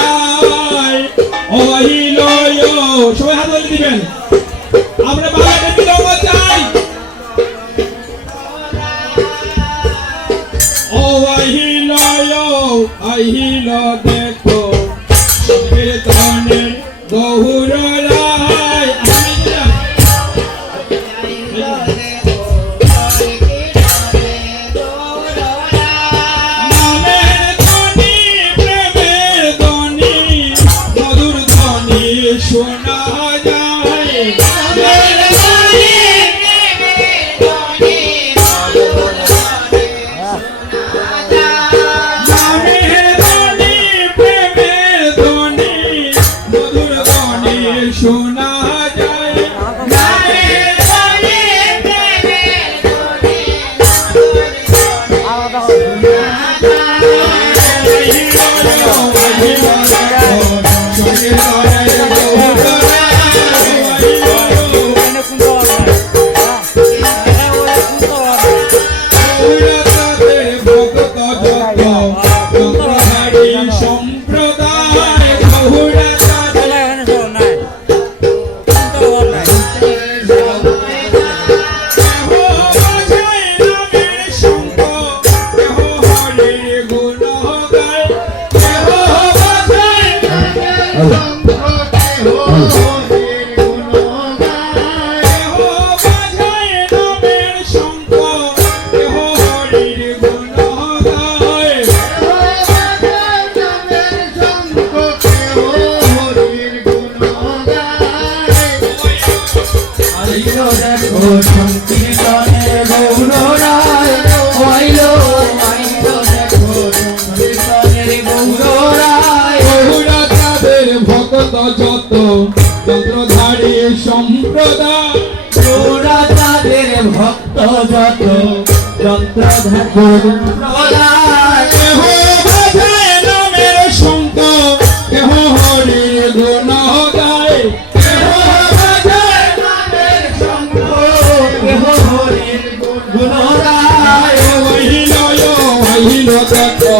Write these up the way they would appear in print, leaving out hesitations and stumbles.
গৌরায় অহিল সবাই হাত তুলে দিবেন। আমরা বাংলাদেশ বিলম্ব চাই। অহিল আহিল দেখো কীর্তনের গৌরায় শোনা যায় শোনা যায় যত যন্ত্রধারী সম্প্রদায় ওরা তাদের ভক্ত যত যন্ত্রধারী সম্প্রদায় কেহ বাজায় নামের শঙ্খ কেহ হরির গুণ গায় কেহ বাজায় নামের শঙ্খ কেহ হরির গুণ গায় আহিল দেখো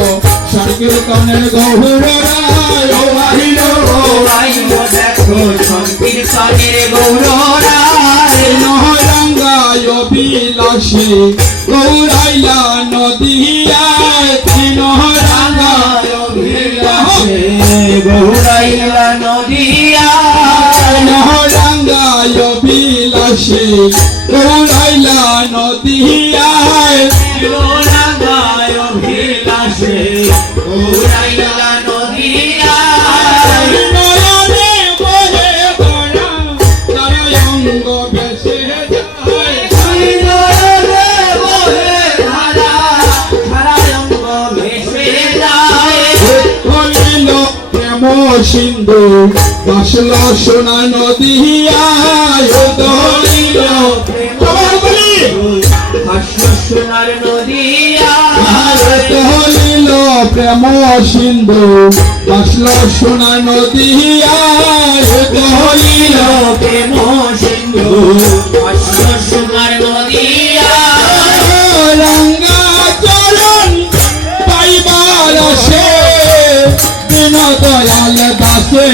সংকীর্তনের গৌরায় আহিল দেখো সংকীর্তনের গৌরায় নহরঙ্গায় বিলাসী গৌরাইলা নদিয়ায় নহরঙ্গায় বিলাসী গৌরাইলা নদিয়ায় নহরঙ্গায় বিলাসী গৌরাইলা নদিয়ায় নহরঙ্গায় বিলাসী গৌরাইলা নদিয়ায় নয়নে বহে গড়া নারায়ঙ্গ বেশে যায় নয়নে বহে ধারা নারায়ঙ্গ বেশে যায় হইল প্রেম সিন্ধু ভাসল সোনা নদিয়ায় দলিল ভাসল সোনার নদিয়ায় হইল প্রেম সিন্ধু ভাসল সোনা নদিয়ায় হইল প্রেম সিন্ধু ভাসল সোনার নদিয়ায় রঙ্গা চরণ পাইবার আসে দিন দয়াল দাসে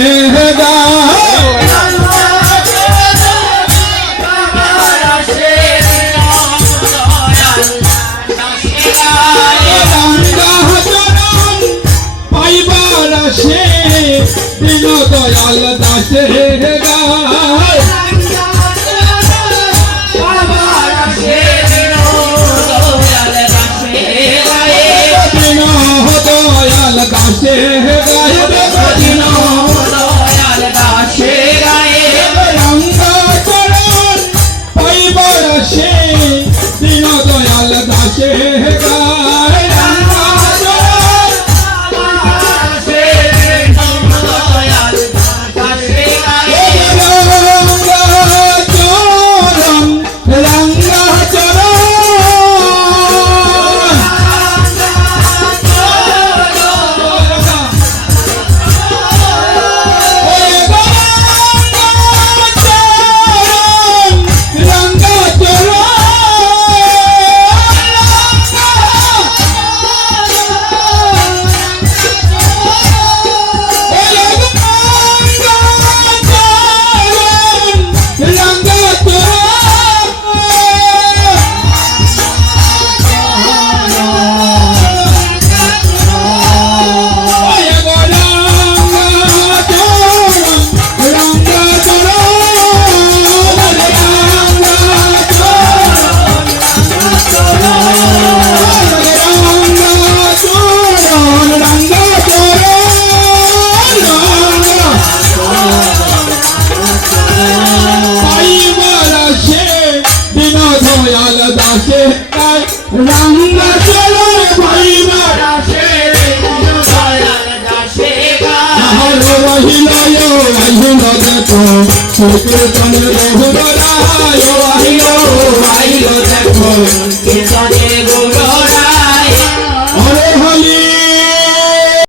দয়াল দাসে গায় কীর্তনের বহুরায় আইলো আইলো দেখো কীর্তন